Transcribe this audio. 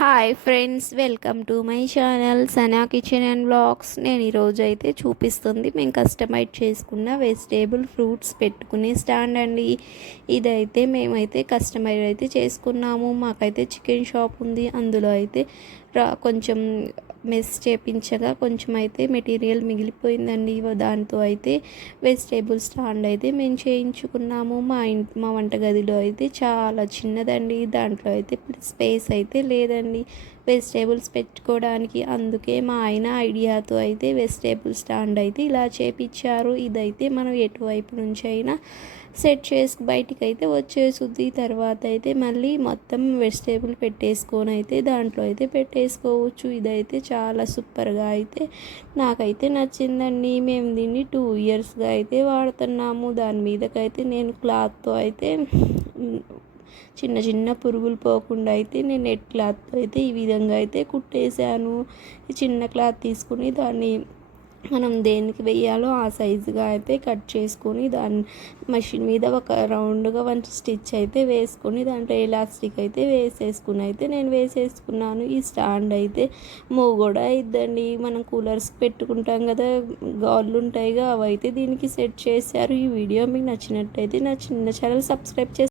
Hi friends, welcome to my channel Sana kitchen and blogs. నేను ఈరోజు అయితే చూపిస్తుంది మేము కస్టమైజ్ చేసుకున్న వెజిటేబుల్ ఫ్రూట్స్ పెట్టుకునే స్టాండ్ అండి. ఇదైతే మేమైతే కస్టమైజ్ అయితే చేసుకున్నాము. మాకైతే చికెన్ షాప్ ఉంది, అందులో అయితే కొంచెం మెస్ చేపించగా కొంచెం అయితే మెటీరియల్ మిగిలిపోయిందండి. దాంతో అయితే వెజిటేబుల్ స్టాండ్ అయితే మేము చేయించుకున్నాము. మా వంటగదిలో అయితే చాలా చిన్నదండి, దాంట్లో అయితే స్పేస్ అయితే లేదండి వెజిటేబుల్స్ పెట్టుకోవడానికి. అందుకే మా ఆయన ఐడియాతో అయితే వెజిటేబుల్ స్టాండ్ అయితే ఇలా చేపించారు. ఇదైతే మనం ఎటువైపు నుంచి అయినా సెట్ చేసి బయటికి అయితే వచ్చేసుద్ది. తర్వాత అయితే మళ్ళీ మొత్తం వెజిటేబుల్ పెట్టేసుకొని అయితే దాంట్లో అయితే పెట్టేసుకోవచ్చు. ఇదైతే చాలా సూపర్గా అయితే నాకైతే నచ్చిందండి. మేము దీన్ని 2 ఇయర్స్గా అయితే వాడుతున్నాము. దాని మీదకైతే నేను క్లాత్తో అయితే చిన్న చిన్న పురుగులు పోకుండా అయితే నేను నెట్ క్లాత్తో అయితే ఈ విధంగా అయితే కుట్టేశాను. ఈ చిన్న క్లాత్ తీసుకుని దాన్ని మనం దేనికి వేయాలో ఆ సైజుగా అయితే కట్ చేసుకొని దాన్ని మషిన్ మీద ఒక రౌండ్గా 1 స్టిచ్ అయితే వేసుకొని దాంట్లో ఎలాస్టిక్ అయితే వేసేసుకుని అయితే నేను వేసేసుకున్నాను. ఈ స్టాండ్ అయితే మూవ్ కూడా అయిద్దండి. మనం కూలర్స్ పెట్టుకుంటాం కదా, గాళ్ళు ఉంటాయిగా, అవి అయితే దీనికి సెట్ చేశారు. ఈ వీడియో మీకు నచ్చినట్టయితే నా చిన్న ఛానల్ సబ్స్క్రైబ్ చేసి